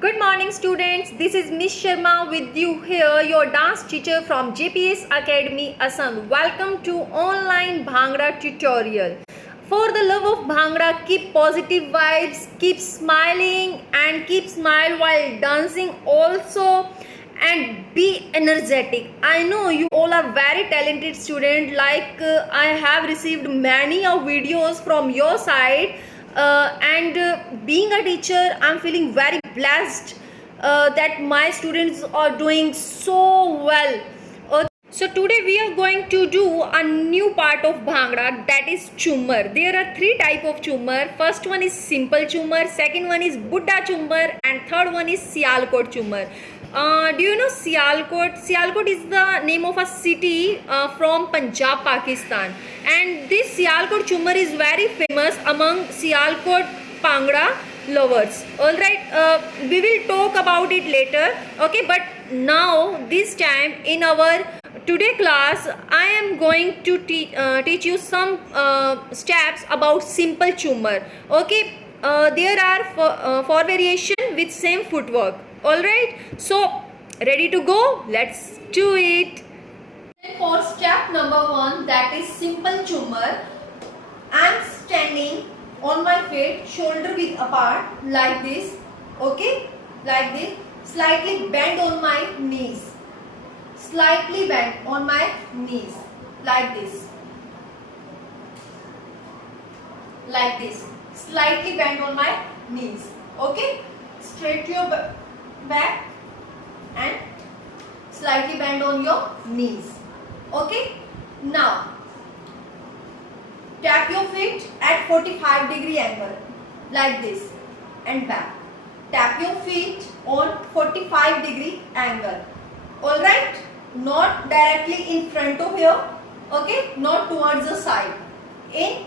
Good morning students, this is Miss Sharma with you here, your dance teacher from JPS Academy Assam. Welcome to online Bhangra tutorial. For the love of Bhangra, keep positive vibes, keep smiling and keep smile while dancing also, and be energetic. I know you all are very talented students, like I have received many of videos from your side. Being a teacher, I'm feeling very blessed that my students are doing so well. So today we are going to do a new part of Bhangra, that is Chumar. There are three type of Chumar. First one is simple Chumar, second one is Buddha Chumar, and third one is Sialkot Chumar. Do you know Sialkot? Sialkot is the name of a city from Punjab, Pakistan. And this Sialkot Chumar is very famous among Sialkot Bhangra lovers. Alright, we will talk about it later. Okay, but now this time in our today class, I am going to teach you some steps about simple Chumar. Okay, there are four variation with same footwork. Alright, so ready to go? Let's do it. For step number 1, that is simple Chumar, I am standing on my feet, shoulder width apart, like this. Okay, like this. Slightly bend on my knees. Slightly bend on my knees, like this. Like this. Slightly bend on my knees. Okay, straight your back and slightly bend on your knees. Okay, now tap your feet at 45-degree angle, like this, and back. Tap your feet on 45-degree angle. Alright, not directly in front of you. Okay, not towards the side. In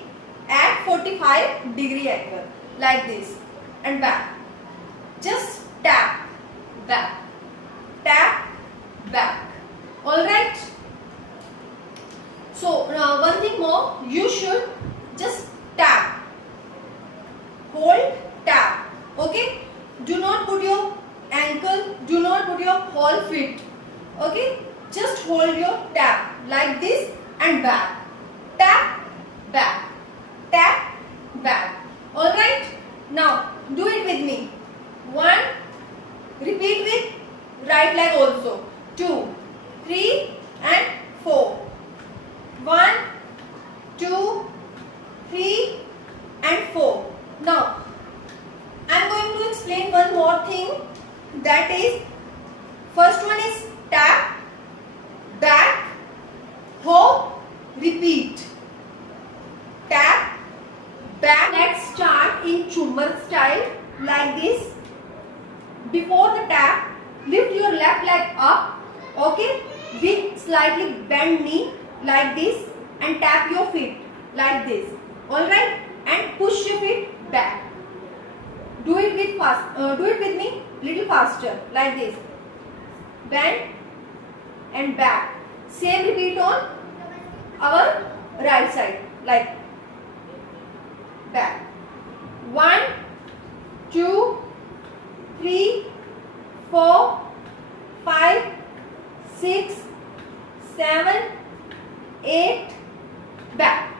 at 45-degree angle, like this, and back. Just tap, back, tap, back. Alright. So now one thing more, you should just tap, hold, tap. Okay, do not put your ankle, do not put your whole feet. Okay, just hold your tap like this and back. Tap, back, tap, back. Alright, now do it with me. 1, repeat with right leg also. 2, 3 and 4. 1, 2, 3 and 4. Now I am going to explain one more thing, that is, first one is tap, back, hold, repeat. Tap, back. Let's start in Chumar style, like this. Before the tap, lift your left leg up, okay, with slightly bend knee, like this, and tap your feet like this. Alright, and push your feet back. Do it with me, little faster, like this. Bend and back. Same repeat on our right side, like back. 1, 2, 3, 4, 5, 6, 7, 8, back.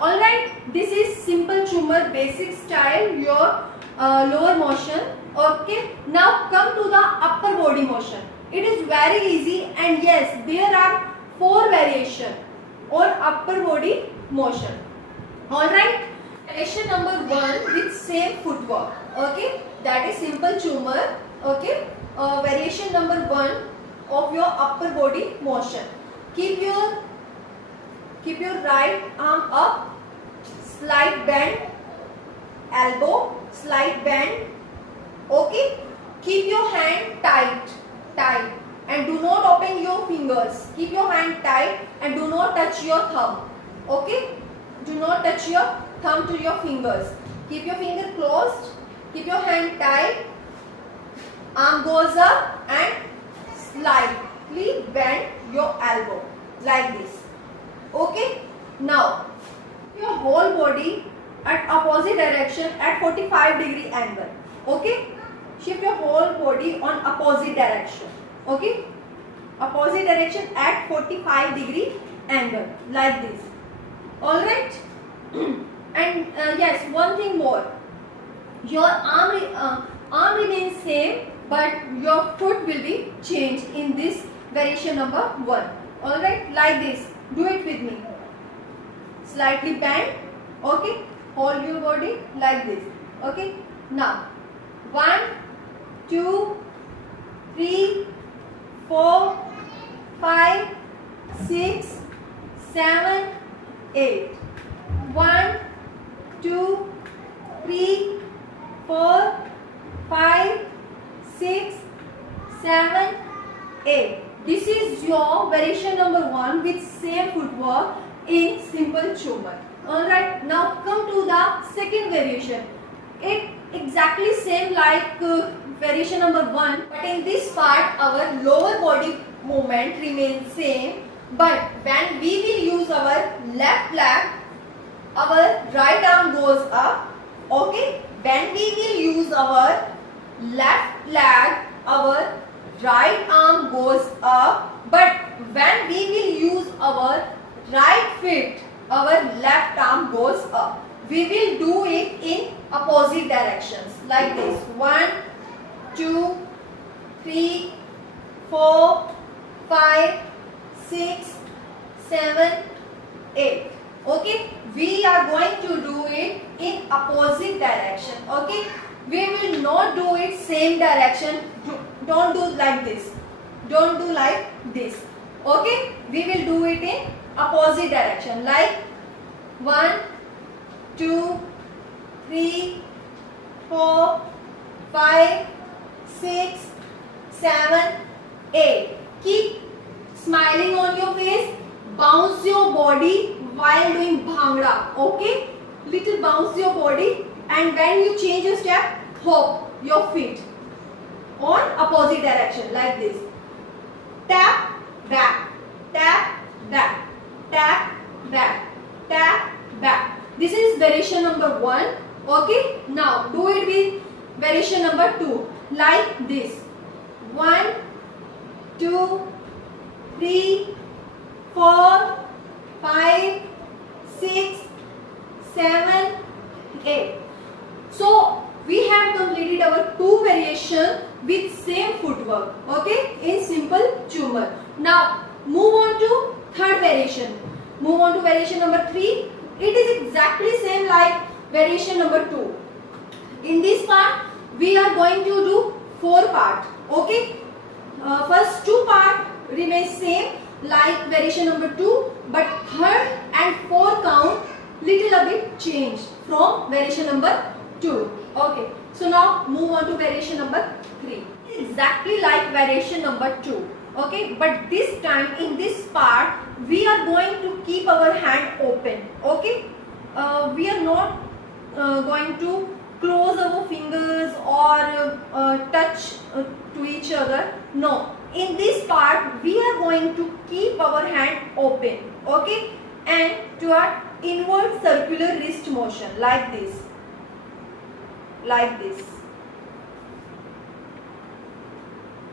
Alright, this is simple Chumar basic style, your lower motion. Okay, now come to the upper body motion. It is very easy, and yes, there are 4 variation on upper body motion. Alright, variation number 1 with same footwork. Okay, that is simple Chumar. Okay, variation number 1 of your upper body motion. Keep your right arm up, slight bend, elbow, slight bend. Okay, keep your hand tight, and do not open your fingers. Keep your hand tight and do not touch your thumb. Okay, do not touch your thumb to your fingers. Keep your finger closed, keep your hand tight, arm goes up, and slightly bend your elbow like this. Okay, now your whole body at opposite direction at 45-degree angle. Okay, shift your whole whole body on opposite direction. Okay, opposite direction at 45-degree angle like this. All right. And yes, one thing more, your arm remains same, but your foot will be changed in this variation number 1. All right, like this. Do it with me. Slightly bend. Okay, hold your body like this. Okay, now 1 2 3 4 5 6 7 8. 1 2 3 4 5 6 7 8. This is your variation number 1 with same footwork in simple Chumar. Alright, now come to the second variation. It exactly same like variation number 1, but in this part our lower body movement remains same, but when we will use our left leg, our right arm goes up. Okay, when we will use our left leg, our right arm goes up, but when we will use our right foot, our left arm goes up. We will do it in opposite directions like this. 1 2 3 4 5 6 7 8. Okay, we are going to do it in opposite direction. Okay, we will not do it same direction. Don't do like this. Don't do like this. Okay, we will do it in opposite direction like 1 2 3 4 5 6 7 8. Keep smiling on your face. Bounce your body while doing bhangra. Okay, little bounce your body, and when you change your step, hop your feet on opposite direction like this. Tap back, tap back, tap back, tap back. This is variation number 1. Okay, now do it with variation number 2 like this. 1 2 3 4 5 6 7 8. So we have completed our 2 variation with same footwork. Okay, in simple Chumar. Now move on to third variation. Move on to variation number 3. It is exactly same like variation number 2. In this part we are going to do 4 parts. Okay, first 2 parts remain same like variation number 2, but third and fourth count little a bit changed from variation number 2. Okay, so now move on to variation number 3. Exactly like variation number 2. Okay, but this time in this part we are going to keep our hand open. Okay, we are not going to close our fingers or touch to each other. No, in this part we are going to keep our hand open. Okay, and to our inward circular wrist motion like this, like this.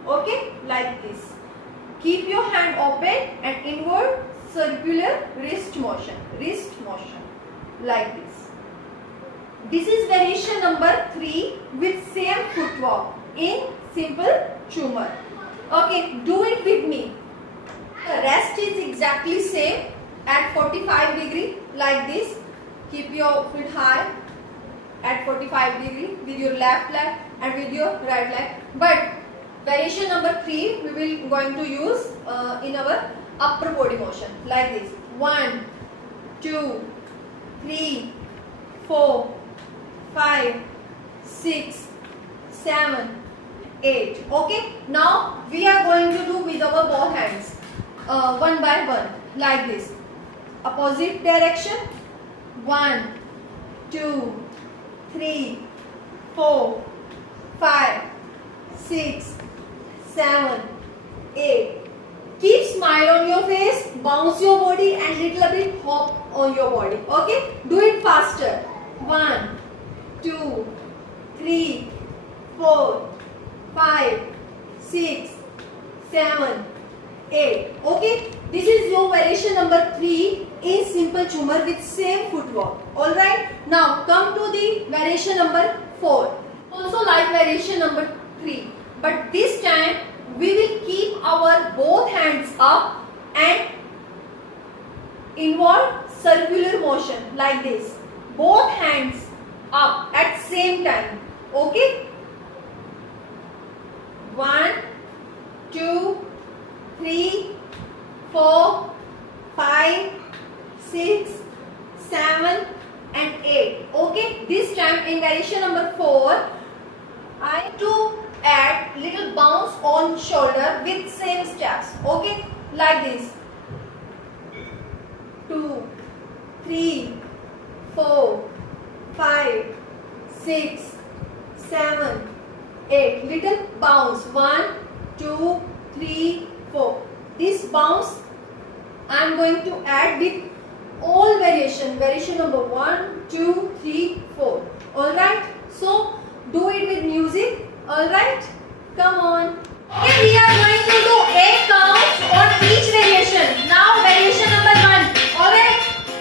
Okay, like this. Keep your hand open and inward circular wrist motion like this. This is variation number 3 with same footwork in simple Chumar. Okay, do it with me. The rest is exactly same at 45 degree like this. Keep your feet high at 45 degree with your left leg and with your right leg. But variation number 3 we will going to use in our upper body motion like this. 1 2 3 4 5 6 7 8. Okay, now we are going to do with our both hands one by one like this. Opposite direction. 1 2 3 4 5 6 7 8. Keep smile on your face, bounce your body and little bit hop on your body. Okay, do it faster. 1 2 3 4 5, 6, 7, 8. Okay, this is your variation number 3 in simple chumar with same footwork. Alright, now come to the variation number 4. Also like variation number 3, but this time we will keep our both hands up and involve circular motion like this. Both hands up at same time. Okay, 1, 2, 3, 4, 5, 6, 7 and 8. Okay, this time in variation number 4 I have to add little bounce on shoulder with same steps. Okay, like this. 2, 3, 4, 5, 6, 7, 8. Little bounce. 1, 2, 3, 4. This bounce I am going to add with all variation. Variation number 1, 2, 3, 4. Alright. So do it with music. Alright. Come on. Okay, we are going to do 8 counts on each variation. Now variation number 1. Alright.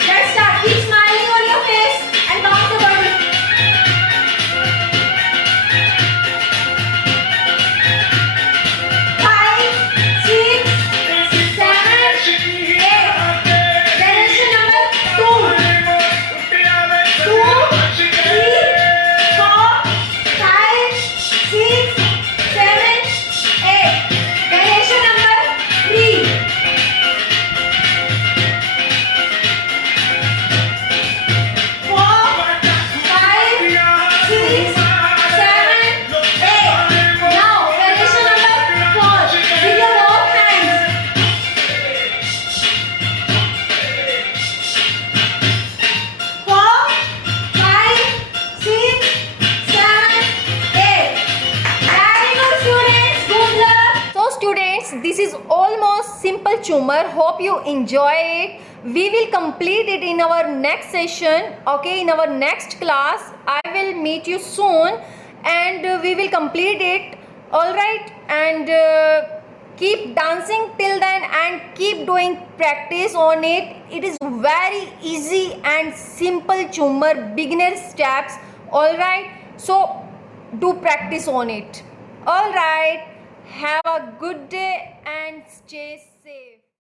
Let's start. Keep smiling on your face and bounce the body. 5, 6, 7, 8. Variation number 2. 2, 3, 4, 5, 6, 7, 8. Variation number 3. 4, 5, 6, 7, 8. Now variation number 4 with your both hands. 4, 5, 6, 7, 8. Very good students. Good luck. So students, this is almost simple chumar. Hope you enjoy it. We will complete it in our next session. Okay, in our next class. I will meet you soon and we will complete it. Alright, and keep dancing till then and keep doing practice on it. It is very easy and simple chumar, beginner steps. Alright, so do practice on it. Alright, have a good day and stay safe.